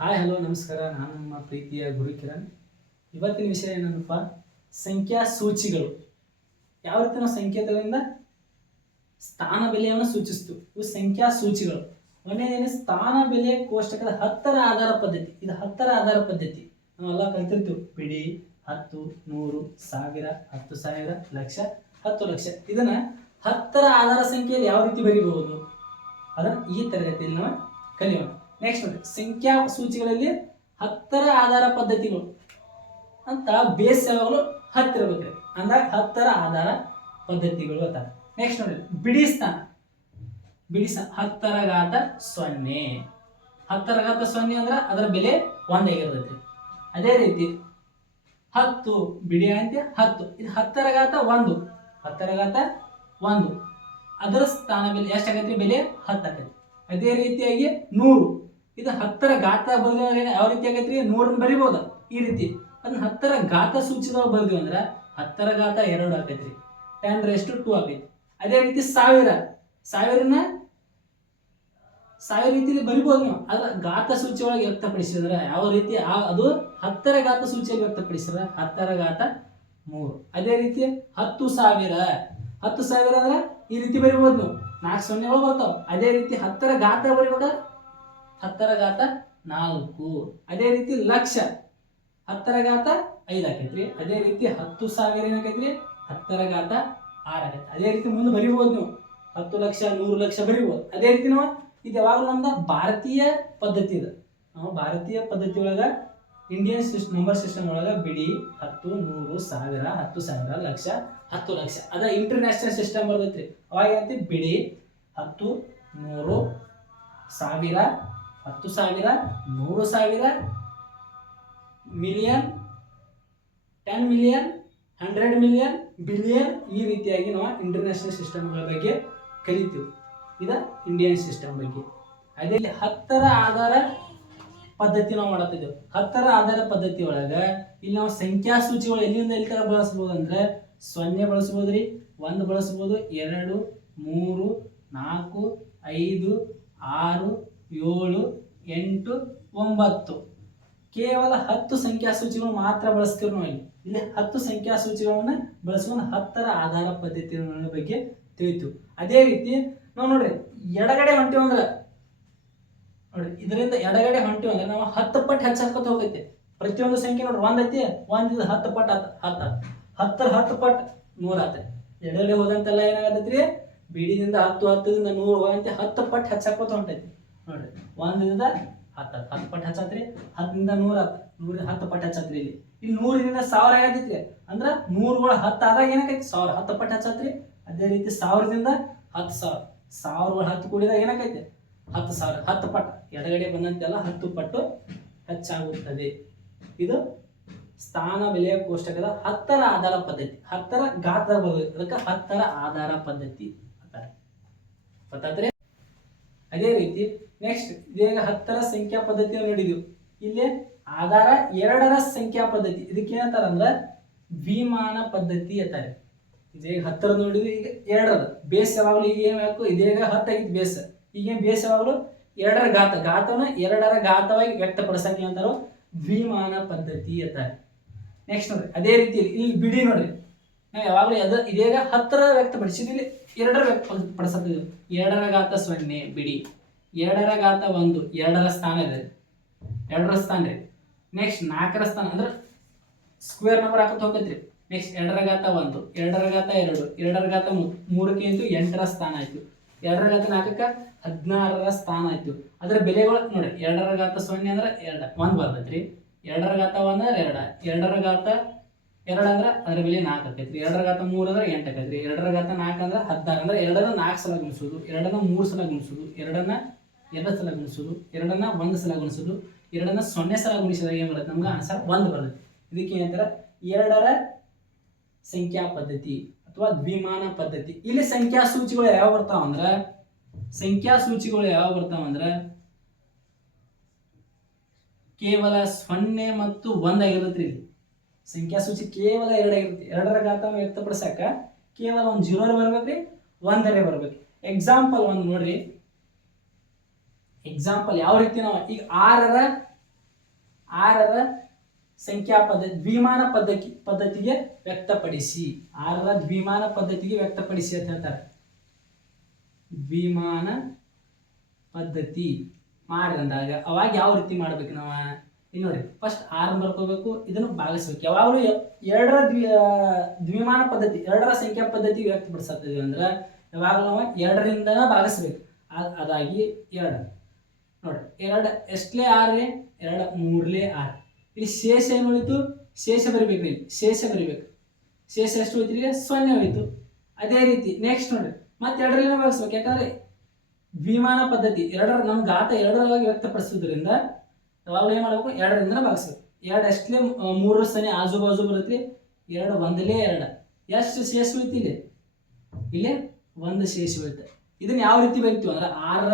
Hi hello ನಮಸ್ಕಾರ. ನಾನು ನಿಮ್ಮ ಪ್ರೀತಿಯ ಗುರುಕಿರಣ್. ಇವತ್ತಿನ ವಿಷಯ ಏನಪ್ಪ, ಸಂಖ್ಯಾ ಸೂಚಿಗಳು. ಯಾವ ರೀತಿ ನಾವು ಸಂಕೇತಗಳಿಂದ ಸ್ಥಾನ ಬೆಲೆಯನ್ನು ಸೂಚಿಸ್ತೀವಿ. ಇವು ಸಂಖ್ಯಾ ಸೂಚಿಗಳು. ಒಂದೇನೇನು ಸ್ಥಾನ ಬೆಲೆ ಕೋಷ್ಟಕದ 10ರ ಆಧಾರ ಪದ್ಧತಿ. ಇದು 10ರ ಆಧಾರ ಪದ್ಧತಿ ನಾವೆಲ್ಲ ಕಲ್ತಿರ್ತೀವಿ. ಬಿಡಿ, 10, 100, 1000, 10,000, ಲಕ್ಷ, 10 ಲಕ್ಷ. ಇದನ್ನ 10ರ ಆಧಾರ ಸಂಖ್ಯೆಯಲ್ಲಿ ಯಾವ ರೀತಿ ಬರೀಬಹುದು ಅದನ್ನು ಈ ತರಗತಿಯಲ್ಲಿ ನಾವು ಕಲಿಯೋಣ. ನೆಕ್ಸ್ಟ್ ನೋಡಿ, ಸಂಖ್ಯಾ ಸೂಚಿಗಳಲ್ಲಿ 10ರ ಆಧಾರ ಪದ್ಧತಿಗಳು ಅಂತ ಬೇಸ್ ಯಾವಾಗಲೂ 10 ಇರಬೇಕು. ಅಂದಾಗ 10ರ ಆಧಾರ ಪದ್ಧತಿಗಳು ಅಂತ. ನೆಕ್ಸ್ಟ್ ನೋಡಿ, ಬಿಡಿ ಸ್ಥಾನ. 10ರ ಘಾತ 0. 10ರ ಘಾತ 0 ಅಂದ್ರೆ ಅದರ ಬೆಲೆ 1 ಆಗಿರ್ತೈತಿ. ಅದೇ ರೀತಿ 10 ಬಿಡಿ ಅಂತ 10, ಇದು 10ರ ಘಾತ 1. 10ರ ಘಾತ 1 ಅದರ ಸ್ಥಾನ ಬೆಲೆ ಎಷ್ಟಾಗೈತಿ? ಬೆಲೆ 10 ಆಗೈತಿ. ಅದೇ ರೀತಿಯಾಗಿ 100, ಇದು 10ರ ಘಾತ ಬರೆದ್ರೆ ಯಾವ ರೀತಿ ಆಗೈತ್ರಿ? 100 ಬರಿಬಹುದು ಈ ರೀತಿ. ಅದನ್ನ 10ರ ಘಾತ ಸೂಚಿದೊಳಗೆ ಬರ್ತೀವಿ ಅಂದ್ರೆ 10ರ ಘಾತ 2 ಆಗೈತ್ರಿ. 10⁻² ಆಗೈತಿ. ಅದೇ ರೀತಿ 1000 ರೀತಿಯಲ್ಲಿ ಬರಿಬಹುದು ನೀವು. ಅದರ ಘಾತ ಸೂಚಿ ಒಳಗೆ ವ್ಯಕ್ತಪಡಿಸಿದ್ರೆ ಯಾವ ರೀತಿ ಅದು 10ರ ಘಾತ ಸೂಚಿಯಲ್ಲಿ ವ್ಯಕ್ತಪಡಿಸಿದ್ರೆ 10ರ ಘಾತ 3. ಅದೇ ರೀತಿ 10,000 ಅಂದ್ರೆ ಈ ರೀತಿ ಬರಿಬಹುದು ನೀವು. 4 ಸೊನ್ನೆಗಳು ಬರ್ತಾವ. ಅದೇ ರೀತಿ 10ರ ಘಾತ ಬರಿಬೇಕಾದ್ರೆ 10ರ ಘಾತ 4. ಅದೇ ರೀತಿ ಲಕ್ಷ 10ರ ಘಾತ 5 ಆಕೈತ್ರಿ. ಅದೇ ರೀತಿ 10,000 ಏನಾಕೈತ್ರಿ? 10ರ ಘಾತ 6 ಆಗೈತಿ. ಅದೇ ರೀತಿ ಮುಂದೆ ಬರಿಬಹುದು ನೀವು. 10 ಲಕ್ಷ, 100 ಲಕ್ಷ ಬರಿಬಹುದು. ಅದೇ ರೀತಿ ನಾವು ಇದು ಯಾವಾಗಲೂ ನಮ್ದು ಭಾರತೀಯ ಪದ್ಧತಿ ಇದೆ. ನಾವು ಭಾರತೀಯ ಪದ್ಧತಿ ಒಳಗ ಇಂಡಿಯನ್ ನಂಬರ್ ಸಿಸ್ಟಮ್ ಒಳಗ ಬಿಡಿ 10, 100, 1000, 10,000, ಲಕ್ಷ, 10 ಲಕ್ಷ. ಅದ ಇಂಟರ್ನ್ಯಾಷನಲ್ ಸಿಸ್ಟಮ್ ಬರ್ತೈತ್ರಿ. ಅವಾಗ ಏನಂತಿ? ಬಿಡಿ 10, 100, 1000, 10,000, 100,000, ಮಿಲಿಯನ್, 10 ಮಿಲಿಯನ್, 100 ಮಿಲಿಯನ್, ಬಿಲಿಯನ್. ಈ ರೀತಿಯಾಗಿ ನಾವು ಇಂಟರ್ನ್ಯಾಷನಲ್ ಸಿಸ್ಟಮ್ಗಳ ಬಗ್ಗೆ ಕಲಿತೀವಿ. ಇದು ಇಂಡಿಯನ್ ಸಿಸ್ಟಮ್ ಬಗ್ಗೆ. ಅದೇ 10ರ ಆಧಾರ ಪದ್ಧತಿ ನಾವು ಮಾಡತ್ತಿದ್ದೇವೆ. 10ರ ಆಧಾರ ಪದ್ಧತಿ ಒಳಗ ಇಲ್ಲಿ ನಾವು ಸಂಖ್ಯಾ ಸೂಚಿಗಳು ಎಲ್ಲಿಂದ ಎಲ್ಲಿ ತರ ಬಳಸಬಹುದು ಅಂದ್ರೆ 0 ಬಳಸಬಹುದ್ರಿ, 1 ಬಳಸಬಹುದು, 2, 3, 4, 5, 6, 7, 8, 9. ಕೇವಲ 10 ಸಂಖ್ಯಾ ಸೂಚಿಗಳು ಮಾತ್ರ ಬಳಸ್ತೀವಿ ನಾವು. ಇಲ್ಲಿ 10 ಸಂಖ್ಯಾ ಸೂಚಿಗಳನ್ನ ಬಳಸುವ 10ರ ಆಧಾರ ಪದ್ಧತಿ ಬಗ್ಗೆ ತಿಳಿತು. ಅದೇ ರೀತಿ ನಾವು ನೋಡ್ರಿ ಎಡಗಡೆ ಹೊಂಟಿವಿ ಅಂದ್ರೆ ನೋಡ್ರಿ, ಇದರಿಂದ ಎಡಗಡೆ ಹೊಂಟಿವಿ ಅಂದ್ರೆ ನಾವು 10 ಪಟ್ಟು ಹೆಚ್ಚಾಕೋತ ಹೋಗೈತೆ. ಪ್ರತಿಯೊಂದು ಸಂಖ್ಯೆ ನೋಡ್ರಿ 1 ಐತಿ, 1 ಇದು 10 ಪಟ್ಟು ಆತ, 10 10 ಪಟ್ಟು 100 ಆತ. ಎಡಗಡೆ ಹೋದಂತೆಲ್ಲ ಏನಾಗತೈತ್ರಿ? ಬಿಡಿದಿಂದ 10, 10ದಿಂದ 100 ಹೋಗಂತೆ 10 ಪಟ್ಟು ಹೆಚ್ಚಾಕೋತ ಹೊಂಟೈತಿ. ನೋಡ್ರಿ 1 ದಿಂದ 10, 10 ಪಟ್ಟು ಹೆಚ್ಚಾತ್ರಿ. 10ದಿಂದ 100 ಆತ, 100 10 ಪಟ್ಟು ಹೆಚ್ಚಾತ್ರಿ. ಇಲ್ಲಿ 100ರಿಂದ 1000 ಆಗತೈತ್ರಿ. ಅಂದ್ರೆ 100ಗಳು 10 ಆದಾಗ ಏನಾಕೈತಿ? 1000 10 ಪಟ್ಟು ಹೆಚ್ಚಾತ್ರಿ. ಅದೇ ರೀತಿ 1000ದಿಂದ 10,000, 1000ಗಳು 10 ಕೂಡಿದಾಗ ಏನಾಕೈತಿ? 10,000. 10 ಪಟ್ಟು ಎಡಗಡೆ ಬಂದಂತೆಲ್ಲ 10 ಪಟ್ಟು ಹೆಚ್ಚಾಗುತ್ತದೆ. ಇದು ಸ್ಥಾನ ಬೆಲೆಯ ಕೋಷ್ಟಕದ 10ರ ಆಧಾರ ಪದ್ಧತಿ. 10ರ ಘಾತ ಬರೋದು, ಅದಕ್ಕೆ 10ರ ಆಧಾರ ಪದ್ಧತಿ ಅಂತಾರೆ. ಗೊತ್ತಾತ್ರಿ? ಅದೇ ರೀತಿ ನೆಕ್ಸ್ಟ್ ಈಗ 10ರ ಸಂಖ್ಯಾ ಪದ್ಧತಿಯನ್ನು ನೋಡಿದ್ವಿ. ಇಲ್ಲಿ ಆಧಾರ 2ರ ಸಂಖ್ಯಾ ಪದ್ಧತಿ. ಇದಕ್ಕೆ ಏನಂತಾರ ಅಂದ್ರೆ ದ್ವಿಮಾನ ಪದ್ಧತಿ ಅಂತಾರೆ. ಇದೀಗ 10ರ ನೋಡಿದ್ವಿ. ಈಗ 2ರ ಬೇಸ್ ಯಾವಾಗಲೂ ಈಗ ಏನ್ ಬೇಕು? ಇದೀಗ 10 ಆಗಿತ್ತು ಬೇಸ್. ಈಗ ಬೇಸ್ ಯಾವಾಗಲೂ 2ರ ಘಾತವನ್ನ 2ರ ಘಾತವಾಗಿ ವ್ಯಕ್ತಪಡಿಸಕ್ಕೆ ಅಂತಾರೋ ದ್ವಿಮಾನ ಪದ್ಧತಿ ಅಂತಾರೆ. ನೆಕ್ಸ್ಟ್ ನೋಡ್ರಿ, ಅದೇ ರೀತಿ ಇಲ್ಲಿ ಬಿಡಿ ನೋಡ್ರಿ, ನಾವು ಯಾವಾಗಲೂ ಇದೀಗ 10ರ ವ್ಯಕ್ತಪಡಿಸಿದ್ವಿ, ಇಲ್ಲಿ 2ರ ವ್ಯಕ್ತಪಡಿಸತ್ತಿದ್ವಿ. 2ರ ಘಾತ 0 ಬಿಡಿ, 2ರ ಘಾತ 1 2ರ ಸ್ಥಾನ ಇದೆ, 2ರ ಸ್ಥಾನ ರೀ. ನೆಕ್ಸ್ಟ್ 4ರ ಸ್ಥಾನ ಅಂದ್ರೆ ಸ್ಕ್ವೇರ್ ನಂಬರ್ ಹಾಕೋತ ಹೋಗೈತ್ರಿ. ನೆಕ್ಸ್ಟ್ 2ರ ಘಾತ 1, 2ರ ಘಾತ 2, 2ರ ಘಾತ 3ಕ್ಕೆ ಅಂತೂ 8ರ ಸ್ಥಾನ ಆಯ್ತು. 2ರ ಘಾತ 4ಕ್ಕೆ 16ರ ಸ್ಥಾನ ಆಯ್ತು. ಅದರ ಬೆಲೆಗಳು ನೋಡಿ, 2ರ ಘಾತ 0 ಅಂದ್ರೆ 1 ಬರ್ತೈತ್ರಿ. 2ರ ಘಾತ 1 ಅಂದ್ರೆ 2, 2ರ ಘಾತ 2 ಅಂದ್ರೆ ಅದರ ಬೆಲೆ 4 ಆಕೈತ್ರಿ. 2ರ ಘಾತ 3 ಅಂದ್ರೆ 8 ಆಕೈತ್ರಿ. 2ರ ಘಾತ 4 ಅಂದ್ರೆ 16 ಅಂದ್ರೆ 2ನ್ನ 4 ಸಲ ಗುಣಿಸೋದು, 2ನ್ನ 3 ಸಲ ಗುಣಿಸೋದು, 2ನ್ನ 2 ಸಲ ಗುಣಿಸೋದು, 2ನ್ನ 1 ಸಲ ಗುಣಿಸೋದು, 2ನ್ನ 0 ಸಲ ಗುಣಿಸಿದಾಗ ಏನ್ ಬರುತ್ತೆ? ನಮ್ಗೆ ಆನ್ಸರ್ 1 ಬರುತ್ತೆ. ಇದಕ್ಕೆ ಏನಂತಾರೆ? 2ರ ಸಂಖ್ಯಾ ಪದ್ಧತಿ ಅಥವಾ ದ್ವಿಮಾನ ಪದ್ಧತಿ. ಇಲ್ಲಿ ಸಂಖ್ಯಾ ಸೂಚಿಗಳು ಯಾವ ಬರ್ತಾವಂದ್ರೆ ಕೇವಲ 0 ಮತ್ತು 1 ಆಗಿರುತ್ತೆ. ಇಲ್ಲಿ ಸಂಖ್ಯಾ ಸೂಚಿ ಕೇವಲ 2 ಆಗಿರುತ್ತೆ. 2ರ ಘಾತವನ್ನು ವ್ಯಕ್ತಪಡಿಸಕ ಕೇವಲ ಒಂದು 0 ಬರ್ಬೇಕ್ರಿ, 1 ಬರ್ಬೇಕು. ಎಕ್ಸಾಂಪಲ್ 1 ನೋಡ್ರಿ. ಎಕ್ಸಾಂಪಲ್ ಯಾವ ರೀತಿ ನಾವು ಈಗ 6ರ ಆರರ ಸಂಖ್ಯಾ ದ್ವಿಮಾನ ಪದ್ಧತಿಗೆ ವ್ಯಕ್ತಪಡಿಸಿ. ಆರರ ದ್ವಿಮಾನ ಪದ್ಧತಿಗೆ ವ್ಯಕ್ತಪಡಿಸಿ ಅಂತ ಹೇಳ್ತಾರೆ. ದ್ವಿಮಾನ ಪದ್ಧತಿ ಮಾಡಿ ಅಂದಾಗ ಅವಾಗ ಯಾವ ರೀತಿ ಮಾಡ್ಬೇಕು ನಾವು? ಇಲ್ಲಿ ನೋಡಿ, ಫಸ್ಟ್ 6 ಬರ್ಕೋಬೇಕು, ಇದನ್ನು ಭಾಗಿಸ್ಬೇಕು. ಯಾವಾಗಲೂ ಎರಡರ ದ್ವಿಮಾನ ಪದ್ಧತಿ, ಎರಡರ ಸಂಖ್ಯಾ ಪದ್ಧತಿ ವ್ಯಕ್ತಪಡಿಸುತ್ತದೆ ಅಂದ್ರೆ ಯಾವಾಗಲೂ ನಾವು 2ರಿಂದ ಭಾಗಿಸ್ಬೇಕು. ಅದಾಗಿ 2 ನೋಡಿ, 2 ಎಷ್ಟಲೇ 6 2 3ಲೇ 6. ಇಲ್ಲಿ ಶೇಷ ಏನು ಉಳಿತು? ಶೇಷ ಬರಿಬೇಕು. ಇಲ್ಲಿ ಶೇಷ ಬರಿಬೇಕು. ಶೇಷ ಎಷ್ಟು ಹೋಯ್ತು? ಇಲ್ಲಿ 0 ಹೋಯ್ತು. ಅದೇ ರೀತಿ ನೆಕ್ಸ್ಟ್ ನೋಡಿ, ಮತ್ತೆ 2ರಿಂದ ಭಾಗಿಸ್ಬೇಕು. ಯಾಕಂದ್ರೆ ದ್ವಿಮಾನ ಪದ್ಧತಿ ನಮ್ಮ ಘಾತ 2ರವಾಗಿ ವ್ಯಕ್ತಪಡಿಸೋದ್ರಿಂದ ಯಾವಾಗಲೂ ಏನು ಮಾಡಬೇಕು? 2ರಿಂದ ಭಾಗಿಸ್ಬೇಕು. 2 ಎಷ್ಟಲೇ 3 ಸನಿ ಆಜು ಬಾಜು ಬರುತ್ತೆ. 2 1ಲೇ 2. ಎಷ್ಟು ಶೇಷ ಉಳಿತು? ಇಲ್ಲಿ 1 ಶೇಷ ಉಳಿತು. ಇದನ್ನ ಯಾವ ರೀತಿ ಬರೀತೀವಿ ಅಂದ್ರೆ ಆರರ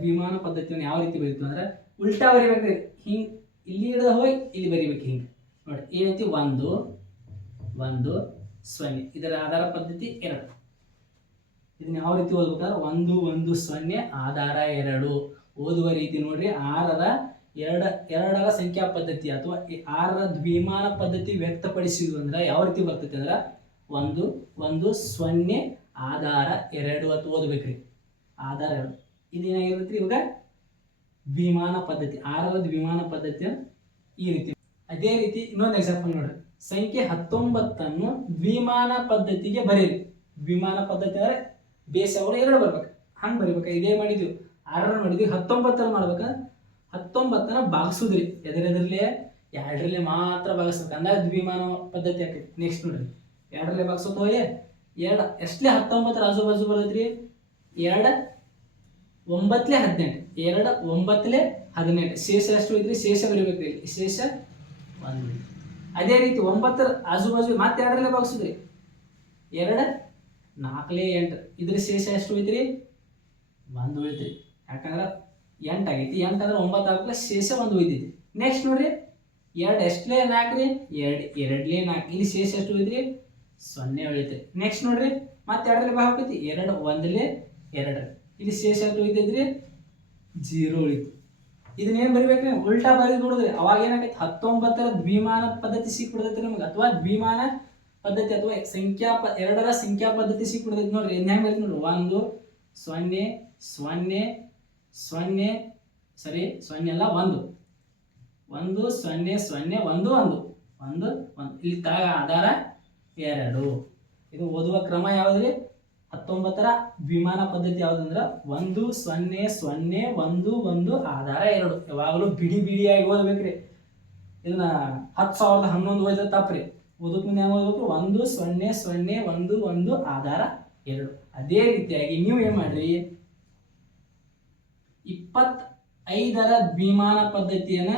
ದ್ವಿಮಾನ ಪದ್ಧತಿಯನ್ನು ಯಾವ ರೀತಿ ಬರೀತೀವಿ ಅಂದ್ರೆ ಉಲ್ಟಾ ಬರಿಬೇಕು. ಹಿಂಗೆ ಇಲ್ಲಿ ಹಿಡಿದ ಹೋಗಿ ಇಲ್ಲಿ ಬರಿಬೇಕು. ಹಿಂಗೆ ನೋಡಿ, ಏನೈತಿ? 1 1 0. ಇದರ ಆಧಾರ ಪದ್ಧತಿ 2. ಇದನ್ನ ಯಾವ ರೀತಿ ಓದ್ಬೇಕಾದ್ರೆ 1 1 0 ಆಧಾರ 2. ಓದುವ ರೀತಿ ನೋಡ್ರಿ, 6ರ 2ರ ಸಂಖ್ಯಾ ಪದ್ಧತಿ ಅಥವಾ 6ರ ದ್ವಿಮಾನ ಪದ್ಧತಿ ವ್ಯಕ್ತಪಡಿಸಿದ್ವು ಅಂದ್ರೆ ಯಾವ ರೀತಿ ಬರ್ತೈತೆ ಅಂದ್ರೆ 1 1 0 ಆಧಾರ 2 ಅಂತ ಓದ್ಬೇಕ್ರಿ. ಆಧಾರ 2 ಇದೇನಾಗಿರುತ್ತೆ ಇವಾಗ ದ್ವಿಮಾನ ಪದ್ಧತಿ. 6ರ ದ್ವಿಮಾನ ಪದ್ಧತಿ ಈ ರೀತಿ. ಅದೇ ರೀತಿ ಇನ್ನೊಂದು ಎಕ್ಸಾಂಪಲ್ ನೋಡ್ರಿ, ಸಂಖ್ಯೆ 19 ದ್ವಿಮಾನ ಪದ್ಧತಿಗೆ ಬರೀರಿ. ದ್ವಿಮಾನ ಪದ್ಧತಿ ಅಂದ್ರೆ ಬೇಸ್ ಅವರು 2 ಬರ್ಬೇಕು. ಹಂಗೆ ಬರಿಬೇಕು. ಇದೇ ಮಾಡಿದ್ವಿ, 6 ಮಾಡಿದ್ವಿ. 19 ಮಾಡ್ಬೇಕ. 19 ಭಾಗಿಸೋದ್ರಿ. ಎದರಲ್ಲೇ 2ರಲ್ಲಿ ಮಾತ್ರ ಭಾಗಿಸ್ಬೇಕು. ಅಂದಾಗ ದ್ವಿಮಾನ ಪದ್ಧತಿ ಆಕೈತಿ. ನೆಕ್ಸ್ಟ್ ನೋಡ್ರಿ, 2ರಲ್ಲಿ ಭಾಗಿಸೋದು ಹೋಗಿ 2 ಎಷ್ಟಲೇ 19 ಆಜು ಬಾಜು ಬರತ್ರಿ? 2 9ಲೇ 18. 2 9ಲೇ 18. ಶೇಷ ಎಷ್ಟು ಐತ್ರಿ? ಶೇಷ ಬರಿಬೇಕ್ರಿ. ಶೇಷ 1. ಅದೇ ರೀತಿ 9 ಆಜು ಬಾಜು ಮತ್ತೆ 2ರಲ್ಲಿ ಭಾಗಿಸೋದ್ರಿ. 2 4ಲೇ 8. ಇದ್ರ ಶೇಷ ಎಷ್ಟು ಐತ್ರಿ? 1 ಉಳಿತ್ರಿ. ಯಾಕಂದ್ರೆ 8 ಆಗೈತಿ. 8 ಅಂದ್ರೆ 9 ಆಗ್ಲೇ ಶೇಷ 1 ಉಳಿತೈತಿ. ನೆಕ್ಸ್ಟ್ ನೋಡ್ರಿ, 2 ಎಷ್ಟಲೇ 4 ರೀ? 2ಲೇ 4. ಇಲ್ಲಿ ಶೇಷ ಎಷ್ಟು ಉಳಿತ್ರಿ? 0 ಉಳಿತ್ರಿ. ನೆಕ್ಸ್ಟ್ ನೋಡ್ರಿ, ಮತ್ತೆ 2ರಲ್ಲಿ ಭಾಗೈತಿ. 2 1ಲೇ 2. ಇಲ್ಲಿ ಶೇಷ ಎಷ್ಟು ಉಳಿತೈತ್ರಿ? 0 ಉಳಿತು. ಇದನ್ನೇನು ಬರಿಬೇಕ್ರಿ? ಉಲ್ಟಾ ಬರೀದ್ ಬಿಡುದ್ರಿ. ಅವಾಗ ಏನಾಗೈತಿ? 19ರ ದ್ವಿಮಾನ ಪದ್ಧತಿ ಸಿಕ್ಬಿಡ್ತೈತಿ ನಮ್ಗೆ, ಅಥವಾ ದ್ವಿಮಾನ ಪದ್ಧತಿ ಅಥವಾ 2ರ ಸಂಖ್ಯಾ ಪದ್ಧತಿ ಸಿಕ್ಬಿಡ್ತೈತಿ. ನೋಡ್ರಿ, ಇನ್ನು ಹೆಂಗೆ ಬರೀತಿ ನೋಡ್ರಿ, 1 0 0 0 ಸರಿ 0 ಅಲ್ಲ 1 1 0 0 1 1 1 1. ಇಲ್ಲಿ ತ ಆಧಾರ 2. ಇದು ಓದುವ ಕ್ರಮ ಯಾವ್ದ್ರಿ? 19ರ ದ್ವಿಮಾನ ಪದ್ಧತಿ ಯಾವ್ದಂದ್ರ 1 0 0 1 1 ಆಧಾರ 2. ಯಾವಾಗಲೂ ಬಿಡಿಯಾಗಿ ಓದ್ಬೇಕ್ರಿ. ಇದನ್ನ 10,011 ಓದಿದ್ರೆ ತಪ್ಪ್ರಿ. ಓದೋಕ್ ಮುಂದೆ ಹೆಂಗೆ ಓದ್ಬೇಕು? 1 0 0 1 1 ಆಧಾರ 2. ಅದೇ ರೀತಿಯಾಗಿ ನೀವು ಏನ್ ಮಾಡ್ರಿ, 25ರ ದ್ವಿಮಾನ ಪದ್ಧತಿಯನ್ನ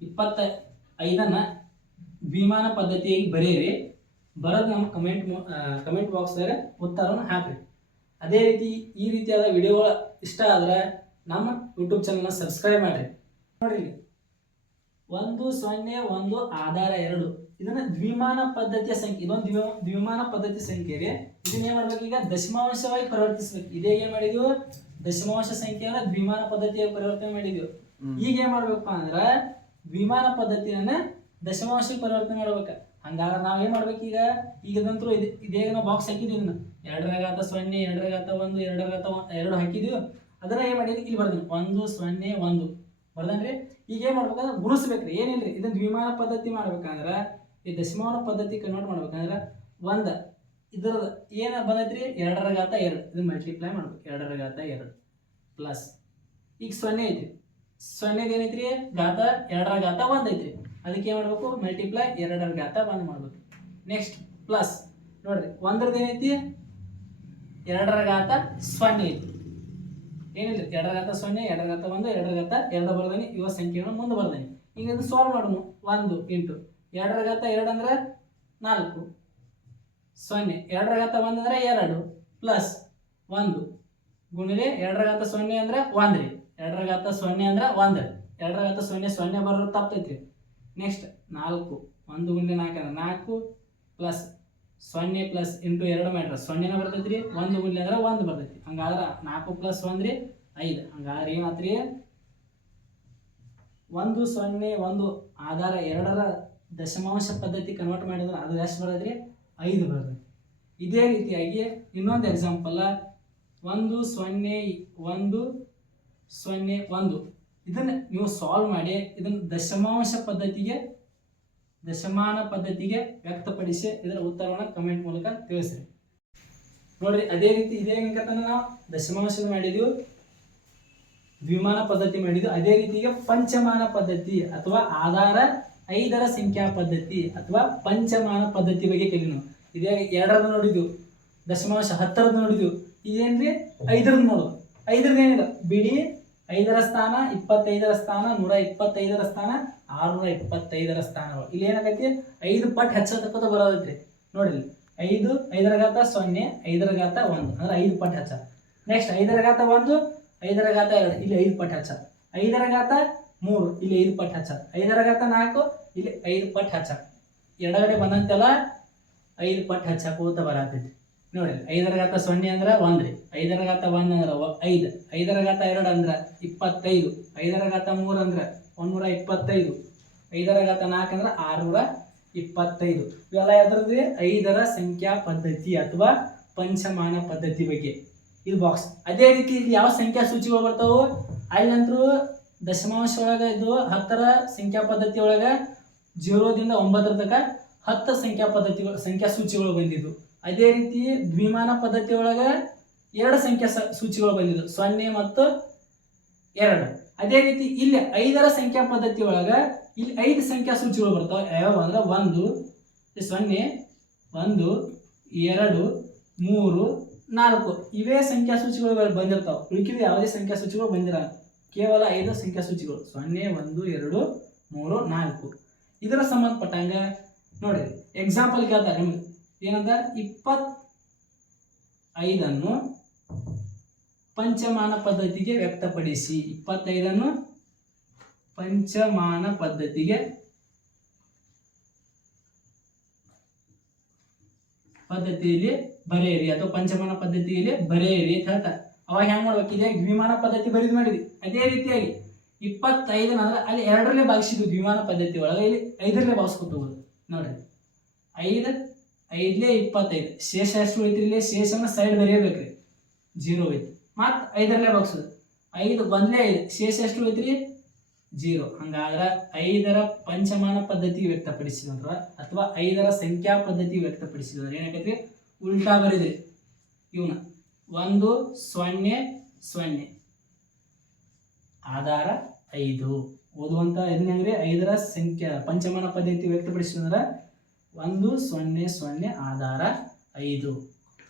25ನ ದ್ವಿಮಾನ ಪದ್ಧತಿಯಾಗಿ ಬರೀರಿ. ಬರೋದು ನಮ್ಮ ಕಮೆಂಟ್ ಬಾಕ್ಸ್ದಾಗ ಉತ್ತರವನ್ನು ಹಾಕ್ರಿ. ಅದೇ ರೀತಿ ಈ ರೀತಿಯಾದ ವಿಡಿಯೋಗಳು ಇಷ್ಟ ಆದ್ರೆ ನಮ್ಮ ಯೂಟ್ಯೂಬ್ ಚಾನಲ್ನ ಸಬ್ಸ್ಕ್ರೈಬ್ ಮಾಡಿರಿ. ನೋಡ್ರಿ, 1 0 1 ಆಧಾರ 2. ಇದನ್ನ ದ್ವಿಮಾನ ಪದ್ಧತಿಯ ಸಂಖ್ಯೆ. ಇದೊಂದು ದ್ವಿಮಾನ ಪದ್ಧತಿ ಸಂಖ್ಯೆ ಇದೆ. ಇದನ್ನ ಏನ್ ಮಾಡ್ಬೇಕು? ಈಗ ದಶಮಾಂಶವಾಗಿ ಪರಿವರ್ತಿಸ್ಬೇಕು. ಇದೇ ಏನ್ ಮಾಡಿದ್ವಿ? ದಶಮಾಂಶ ಸಂಖ್ಯೆಯನ್ನ ದ್ವಿಮಾನ ಪದ್ಧತಿಯಾಗಿ ಪರಿವರ್ತನೆ ಮಾಡಿದ್ವಿ. ಈಗ ಏನ್ ಮಾಡ್ಬೇಕಪ್ಪ ಅಂದ್ರ ದ್ವಿಮಾನ ಪದ್ಧತಿಯನ್ನ ದಶಮಾಂಶಕ್ಕೆ ಪರಿವರ್ತನೆ ಮಾಡ್ಬೇಕ. ಹಂಗಾದ್ರೆ ನಾವ್ ಏನ್ ಮಾಡ್ಬೇಕು? ಈಗ ಇದಂತೂ ಇದೇ ನಾವು ಬಾಕ್ಸ್ ಹಾಕಿದ್ವಿ. ಇದನ್ನ 2ರ ಘಾತ 0 2ರ ಘಾತ 1 2ರ ಘಾತ 2 ಹಾಕಿದ್ವಿ. ಅದನ್ನ ಏನ್ ಮಾಡಿದ್ವಿ? ಇಲ್ಲಿ ಬರ್ದೀನಿ 1 0 1 ಬರ್ದನ್ರಿ. ಈಗ ಏನ್ ಮಾಡ್ಬೇಕಂದ್ರೆ ಗುಣಿಸ್ಬೇಕ್ರಿ. ಏನಿಲ್ರಿ, ಇದನ್ನ ದ್ವಿಮಾನ ಪದ್ಧತಿ ಮಾಡ್ಬೇಕಂದ್ರ ಈ ದಶಮಾನ ಪದ್ಧತಿ ಕನ್ವರ್ಟ್ ಮಾಡ್ಬೇಕಂದ್ರ 1 ಇದ್ರದ ಏನ ಬಂದೈತ್ರಿ? 2ರ ಘಾತ 2. ಇದನ್ನ ಮಲ್ಟಿಪ್ಲೈ ಮಾಡ್ಬೇಕು. 2ರ ಘಾತ 2 ಪ್ಲಸ್ ಈಗ 0 ಐತ್ರಿ. 0 ಏನೈತ್ರಿ? ಘಾತ 2ರ ಘಾತ 1 ಐತ್ರಿ. ಅದಕ್ಕೆ ಏನ್ ಮಾಡ್ಬೇಕು? ಮಲ್ಟಿಪ್ಲೈ 2ರ ಘಾತ 1 ಮಾಡ್ಬೇಕು. ನೆಕ್ಸ್ಟ್ ಪ್ಲಸ್ ನೋಡ್ರಿ, 1ರದ ಏನೈತಿ? 2ರ ಘಾತ 0 ಐತಿ. ಏನಿಲ್ಲ, 2ರ ಘಾತ 0 2ರ ಘಾತ 1 2ರ ಘಾತ 2 ಬರ್ದಾನಿ. ಇವ ಸಂಖ್ಯೆಗಳನ್ನು ಮುಂದೆ ಬರ್ದಾನಿ. ಈಗ ಇದು ಸಾಲ್ವ್ ಮಾಡೋಣ. 1 ಇಂಟು 2ರ ಘಾತ 2 ಅಂದ್ರೆ 4 0 2ರ ಘಾತ 1 ಅಂದ್ರೆ 2 ಪ್ಲಸ್ 1 ಗುಣಿಲೆ 2ರ ಘಾತ 0 ಅಂದ್ರೆ 1 ರೀ. 2ರ ಘಾತ 0 ಅಂದ್ರೆ 1 2ರ ಘಾತ 0 0 ಬರೋದು ತಪ್ಪೈತಿ. ನೆಕ್ಸ್ಟ್ 4 1 ಗುಣಿಲೆ 4 ಅಂದ್ರೆ 4 ಪ್ಲಸ್ 0 ಪ್ಲಸ್ ಇಂಟು 2 ಮಾಡ್ರೆ 0ನೇ ಬರ್ತೈತಿ ರೀ. 1 ಗುಣಿಲೆ ಅಂದ್ರೆ 1 ಬರ್ತೈತಿ. ಹಂಗಾದ್ರೆ 4 ಪ್ಲಸ್ 1 ರೀ 5. ಹಂಗಾದ್ರೆ ಏನಾತ್ರಿ? 101 ಆಧಾರ 2ರ ದಶಮಾಂಶ ಪದ್ಧತಿ ಕನ್ವರ್ಟ್ ಮಾಡಿದ್ರೆ ಅದು ಎಷ್ಟು ಬರೋದ್ರಿ 5 ಬರೋದು. ಇದೇ ರೀತಿಯಾಗಿ ಇನ್ನೊಂದು ಎಕ್ಸಾಂಪಲ್ 10101 ಇದನ್ನು ನೀವು ಸಾಲ್ವ್ ಮಾಡಿ ಇದನ್ನು ದಶಮಾನ ಪದ್ಧತಿಗೆ ವ್ಯಕ್ತಪಡಿಸಿ ಇದರ ಉತ್ತರವನ್ನು ಕಮೆಂಟ್ ಮೂಲಕ ತಿಳಿಸ್ರಿ. ನೋಡ್ರಿ ಅದೇ ರೀತಿ ಇದೇ ಅಂಕತನ ನಾವು ದಶಮಾಂಶದ ಮಾಡಿದ್ವಿ, ದ್ವಿಮಾನ ಪದ್ಧತಿ ಮಾಡಿದ್ವಿ. ಅದೇ ರೀತಿಗೆ ಪಂಚಮಾನ ಪದ್ಧತಿ ಅಥವಾ ಆಧಾರ 5ರ ಸಂಖ್ಯಾ ಪದ್ಧತಿ ಅಥವಾ ಪಂಚಮಾನ ಪದ್ಧತಿ ಬಗ್ಗೆ ಕೇಳಿ ನಾವು ಇದೇ 2ರದ್ದು ನೋಡಿದ್ವಿ, ದಶಮಾಂಶ 10ರದ್ದು ನೋಡಿದ್ವಿ. ಇದೇನ್ರಿ 5ರದ್ದು ನೋಡೋದು. 5ರದ್ದು ಏನಿಲ್ಲ ಬಿಡಿ 5ರ ಸ್ಥಾನ 25ರ ಸ್ಥಾನ 125ರ ಸ್ಥಾನ 625ರ ಸ್ಥಾನಗಳು. ಇಲ್ಲಿ ಏನಾಗೈತಿ 5 ಪಟ್ಟು ಹೆಚ್ಚತಕ್ಕಂತ ಬರೋದೈತ್ರಿ. ನೋಡಿರಿ 5 5ರ ಘಾತ 0 5ರ ಘಾತ 1 ಅಂದ್ರೆ 5 ಪಟ್ಟು ಹೆಚ್ಚ. ನೆಕ್ಸ್ಟ್ 5ರ ಘಾತ 1 5ರ ಘಾತ 2 ಇಲ್ಲಿ 5 ಪಟ್ಟು ಹೆಚ್ಚ. 5ರ ಘಾತ 3 ಇಲ್ಲಿ 5 ಪಟ್ಟು ಹೆಚ್ಚ. 5ರ ಘಾತ 4 ಇಲ್ಲಿ 5 ಪಟ್ಟು ಹೆಚ್ಚ. ಎಡಗಡೆ ಬಂದಂತೆಲ್ಲ 5 ಪಟ್ಟು ಹೆಚ್ಚಾಕೋತ ಬರತೈತಿ. ನೋಡಿ 5ರ ಘಾತ 0 ಅಂದ್ರೆ 1 ರೀ, 5ರ ಘಾತ 1 ಅಂದ್ರೆ 5, 5ರ ಘಾತ 2 ಅಂದ್ರೆ 25, 5ರ ಘಾತ 3 ಅಂದ್ರೆ 125, 5ರ ಘಾತ 4 ಅಂದ್ರೆ 625. ಇವೆಲ್ಲ ಯಾವ್ದ್ರದ್ದು 5ರ ಸಂಖ್ಯಾ ಪದ್ಧತಿ ಅಥವಾ ಪಂಚಮಾನ ಪದ್ಧತಿ ಬಗ್ಗೆ ಇದು ಬಾಕ್ಸ್. ಅದೇ ರೀತಿ ಇಲ್ಲಿ ಯಾವ ಸಂಖ್ಯಾ ಸೂಚಿಗಳು ಬರ್ತಾವು ಅಲ್ಲಿ ನಂತರ ದಶಮಾಂಶ ಒಳಗೆ ಇದು 10ರ ಸಂಖ್ಯಾ ಪದ್ಧತಿ ಒಳಗೆ 0ದಿಂದ 9ರ ತನಕ 10 ಸಂಖ್ಯಾ ಸೂಚಿಗಳು ಬಂದಿದ್ದು. ಅದೇ ರೀತಿ ದ್ವಿಮಾನ ಪದ್ಧತಿ ಒಳಗೆ 2 ಸಂಖ್ಯಾ ಸೂಚಿಗಳು ಬಂದಿದ್ದು 0 ಮತ್ತು 2. ಅದೇ ರೀತಿ ಇಲ್ಲಿ 5ರ ಸಂಖ್ಯಾ ಪದ್ಧತಿ ಒಳಗೆ ಇಲ್ಲಿ 5 ಸಂಖ್ಯಾ ಸೂಚಿಗಳು ಬರ್ತಾವೆ. ಯಾವ ಅಂದ್ರೆ 1 0 1 2 3 4 ಇವೇ ಸಂಖ್ಯಾ ಸೂಚಿಗಳು ಬಂದಿರ್ತಾವೆ. ಉಳಿಕಿದ ಯಾವುದೇ ಸಂಖ್ಯಾ ಸೂಚಿಗಳು ಬಂದಿರಲ್ಲ, ಕೇವಲ 5 ಸಂಖ್ಯಾ ಸೂಚಿಗಳು 0 1 2 3 4. ಇದರ ಸಂಬಂಧಪಟ್ಟಂಗ ನೋಡಿ ಎಕ್ಸಾಂಪಲ್ ಕೇಳ್ತಾರೆ ನಿಮ್ಗೆ ಏನಂತ 25 ಪಂಚಮಾನ ಪದ್ಧತಿಗೆ ವ್ಯಕ್ತಪಡಿಸಿ. 25 ಪಂಚಮಾನ ಪದ್ಧತಿಯಲ್ಲಿ ಬರೆಯಿರಿ ಅಥವಾ ಪಂಚಮಾನ ಪದ್ಧತಿಯಲ್ಲಿ ಬರೆಯಿರಿ ಅಂತ ಹೇಳ್ತಾರೆ. ಅವಾಗ ಹೆಂಗ್ ಮಾಡ್ಬೇಕು, ಇದೇ ದ್ವಿಮಾನ ಪದ್ಧತಿ ಬರೀದ್ ಮಾಡಿದ್ವಿ. ಅದೇ ರೀತಿಯಾಗಿ 25 ಅಂದ್ರೆ ಅಲ್ಲಿ 2ರಲ್ಲೇ ಭಾಗಿಸಿದ್ವಿ ದ್ವಿಮಾನ ಪದ್ಧತಿ ಒಳಗೆ, ಇಲ್ಲಿ 5ರಲ್ಲೇ ಭಾಗಿಸ್ಕೊತ ಹೋಗೋದು. ನೋಡ್ರಿ 5 5 25 ಶೇಷ ಎಷ್ಟು ಉಳಿತ್ರಿ, ಇಲ್ಲಿ ಶೇಷನ ಸೈಡ್ ಬರೆಯಬೇಕ್ರಿ 0 ಐತಿ. ಮತ್ತು 5ರಲ್ಲೇ ಭಾಗಿಸೋದು 5 1 5 ಶೇಷ ಎಷ್ಟು ಉಳಿತ್ರಿ 0. ಹಂಗಾದ್ರೆ 5ರ ಪಂಚಮಾನ ಪದ್ಧತಿ ವ್ಯಕ್ತಪಡಿಸಿದ್ರ ಅಥವಾ 5ರ ಸಂಖ್ಯಾ ಪದ್ಧತಿ ವ್ಯಕ್ತಪಡಿಸಿದ್ರೆ ಏನಾಗೈತಿ ಉಲ್ಟಾ ಬರೀದ್ರಿ. ಇವನ್ನ 1 0 0 ಆಧಾರ 5 ಓದುವಂತ ಇದನ್ನೇ 5ರ ಸಂಖ್ಯಾ ಪಂಚಮಾನ ಪದ್ಧತಿ ವ್ಯಕ್ತಪಡಿಸಿದ್ರೆ 1 0 0 ಆಧಾರ 5.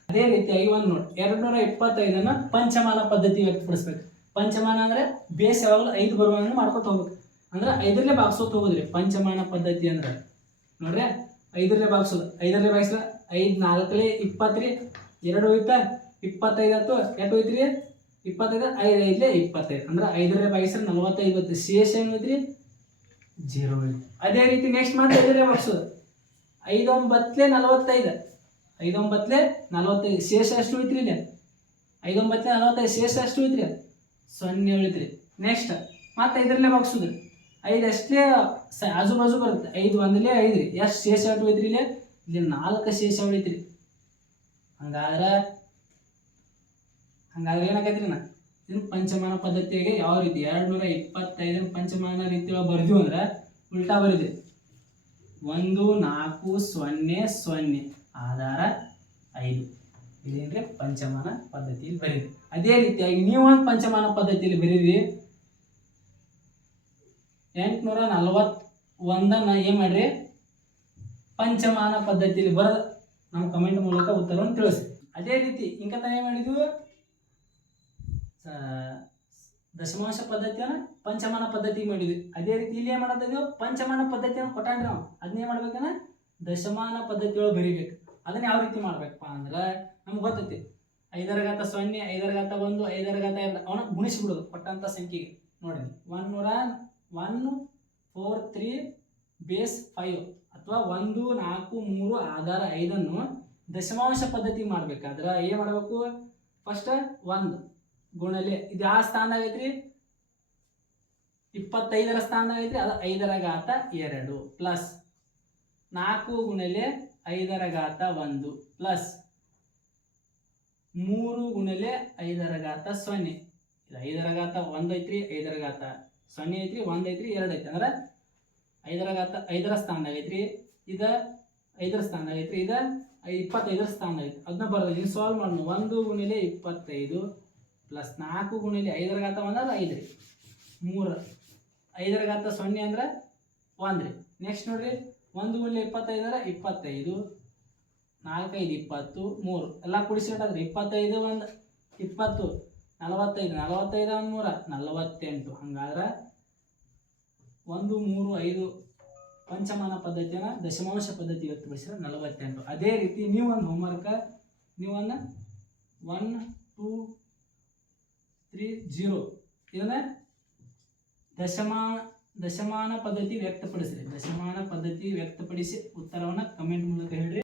ಅದೇ ರೀತಿಯಾಗಿ ಒಂದು ನೋಡಿ 225 ಪಂಚಮಾನ ಪದ್ಧತಿ ವ್ಯಕ್ತಪಡಿಸ್ಬೇಕು. ಪಂಚಮಾನ ಅಂದ್ರೆ ಬೇಸ್ ಯಾವಾಗಲೂ 5 ಬರುವಂಗೆ ಮಾಡ್ಕೊತ ಹೋಗ್ಬೇಕು. ಅಂದ್ರೆ 5ರಲ್ಲೇ ಭಾಗಿಸೋತ ಹೋಗೋದ್ರಿ ಪಂಚಮಾನ ಪದ್ಧತಿ ಅಂದ್ರೆ. ನೋಡ್ರಿ 5ರಲ್ಲೇ ಭಾಗಿಸೋದು, 5ರಲ್ಲೇ ಭಾಗಿಸಿದ್ರೆ 5 4 20 ರೀ, 2 ಹೋಯ್ತಾ 25 ಆಯ್ತು, ಎಷ್ಟು ಹೋಯ್ತ್ರಿ 25 5 5 25 ಅಂದ್ರೆ 5ರಲ್ಲೇ ಭಾಗಿಸಿದ್ರೆ 45 ಶೇಷ ಏನು ಹೋಯ್ತ್ರಿ 0 ಹೋಯ್ತು. ಅದೇ ರೀತಿ ನೆಕ್ಸ್ಟ್ ಮತ್ತೆ 5ರಲ್ಲೇ ಭಾಗಿಸೋದು 5 9 45 5 9 45 ಶೇಷ ಎಷ್ಟು ಉಳಿತ್ರಿ ಇಲ್ಲಿ 5 9 45 ಶೇಷ ಎಷ್ಟು ಉಳಿತ್ರಿ 0 ಉಳಿತ್ರಿ. ನೆಕ್ಸ್ಟ್ ಮತ್ತೆ 5ರಲ್ಲೇ ಭಾಗಿಸೋದು 5 ಅಷ್ಟೇ ಆಜು ಬಾಜು ಬರುತ್ತೆ 5 1 5 ರೀ, ಎಷ್ಟು ಶೇಷ ಎಷ್ಟು ಉಳಿತ್ರಿ ಇಲ್ಲಿ 4 ಶೇಷ ಉಳಿತ್ರಿ. ಹಂಗಾದ್ರೆ ಏನಾಗೈತ್ರಿ ಇದನ್ನ ಪಂಚಮಾನ ಪದ್ಧತಿಯಾಗಿ ಯಾವ ರೀತಿ 225 ಪಂಚಮಾನ ರೀತಿಯೊಳಗೆ ಬರ್ದೀವಿ ಅಂದ್ರೆ ಉಲ್ಟಾ ಬರೀದ್ರಿ 1 4 0 0 ಆಧಾರ 5. ಇದೇನ್ರಿ ಪಂಚಮಾನ ಪದ್ಧತಿಯಲ್ಲಿ ಬರೀರಿ. ಅದೇ ರೀತಿಯಾಗಿ ನೀವು ಒಂದು ಪಂಚಮಾನ ಪದ್ಧತಿಯಲ್ಲಿ ಬರೀರಿ 841 ಏನ್ ಮಾಡ್ರಿ ಪಂಚಮಾನ ಪದ್ಧತಿಯಲ್ಲಿ ಬರದ ನಾವು ಕಮೆಂಟ್ ಮೂಲಕ ಉತ್ತರವನ್ನು ತಿಳಿಸಿ. ಅದೇ ರೀತಿ ಇಂಕತ ಏನ್ ಮಾಡಿದ್ವಿ ದಶಮಾಂಶ ಪದ್ಧತಿಯನ್ನ ಪಂಚಮಾನ ಪದ್ಧತಿ ಮಾಡಿದ್ವಿ. ಅದೇ ರೀತಿ ಇಲ್ಲಿ ಏನ್ ಮಾಡತ್ತಿದ್ವಿ ಪಂಚಮಾನ ಪದ್ಧತಿಯನ್ನು ಕೊಟ್ಟಾಂಡ್ರಿ ನಾವು ಅದನ್ನೇ ಮಾಡ್ಬೇಕನ್ನ ದಶಮಾನ ಪದ್ಧತಿಯೊಳಗೆ ಬರೀಬೇಕು. ಅದನ್ನ ಯಾವ ರೀತಿ ಮಾಡ್ಬೇಕಪ್ಪ ಅಂದ್ರೆ ನಮ್ಗೆ ಗೊತ್ತೈತಿ 5ರ ಘಾತ 0 5ರ ಘಾತ 1 5ರ ಘಾತ 2 ಅವನ್ನ ಗುಣಿಸಿಬಿಡೋದು ಕೊಟ್ಟಂತ ಸಂಖ್ಯೆಗೆ. ನೋಡಿ 1 4 3 ಬೇಸ್ 5 ಅಥವಾ 1 4 3 ಆಧಾರ 5 ದಶಮಾಂಶ ಪದ್ಧತಿ ಮಾಡ್ಬೇಕಾದ್ರೆ ಏನ್ ಮಾಡ್ಬೇಕು ಫಸ್ಟ್ 1 ಗುಣಲೆ ಇದು ಯಾವ ಸ್ಥಾನ ಆಗೈತ್ರಿ 25ರ ಸ್ಥಾನದಾಗ ಐತ್ರಿ, ಅದು 5ರ ಘಾತ 2 ಪ್ಲಸ್ 4 ಗುಣಲೆ 5ರ ಘಾತ 1 ಪ್ಲಸ್ 3 ಗುಣಲೆ 5ರ ಘಾತ 0. ಇದು 5ರ ಘಾತ 1 ಐತ್ರಿ, 5ರ ಘಾತ 0 ಐತ್ರಿ, 1 ಐತ್ರಿ, 2 ಐತಿ. ಅಂದ್ರೆ 5ರ ಘಾತ 5ರ ಸ್ಥಾನದಾಗ ಐತ್ರಿ, ಇದ 5ರ ಸ್ಥಾನದಾಗ ಐತ್ರಿ, ಇದ 25ರ ಸ್ಥಾನದಾಗ ಐತಿ. ಅದನ್ನ ಬರ್ದು ಸಾಲ್ವ್ ಮಾಡೋಣ. 1 ಗುಣಲೆ 25 ಪ್ಲಸ್ 4 ಗುಣಲೆ 5ರ ಘಾತ 1 ಅಂದ್ರೆ 5 ರೀ, 3 5ರ ಘಾತ 0 ಅಂದ್ರೆ 1 ರೀ. ನೆಕ್ಸ್ಟ್ ನೋಡ್ರಿ, 1 ಗುಣಲೆ 25 ಅಂದ್ರೆ 25, 4 5 20, 3 ಎಲ್ಲ ಕೂಡಿಸಿಟ್ಟಾದ್ರಿ. 25 1 20, 45 45 1 3 48. ಹಂಗಾದ್ರೆ 1 3 5 ಪಂಚಮಾನ ಪದ್ಧತಿಯನ್ನು ದಶಮಾಂಶ ಪದ್ಧತಿ ವ್ಯಕ್ತಪಡಿಸಿದ್ರೆ 48. ಅದೇ ರೀತಿ ನೀವು ಒಂದು ಹೋಮ್ವರ್ಕ್, ನೀವನ್ನ 1 2 3 0 ಇದನ್ನ ದಶಮಾನ ಪದ್ಧತಿ ವ್ಯಕ್ತಪಡಿಸ್ರಿ. ದಶಮಾನ ಪದ್ಧತಿ ವ್ಯಕ್ತಪಡಿಸಿ ಉತ್ತರವನ್ನು ಕಮೆಂಟ್ ಮೂಲಕ ಹೇಳ್ರಿ.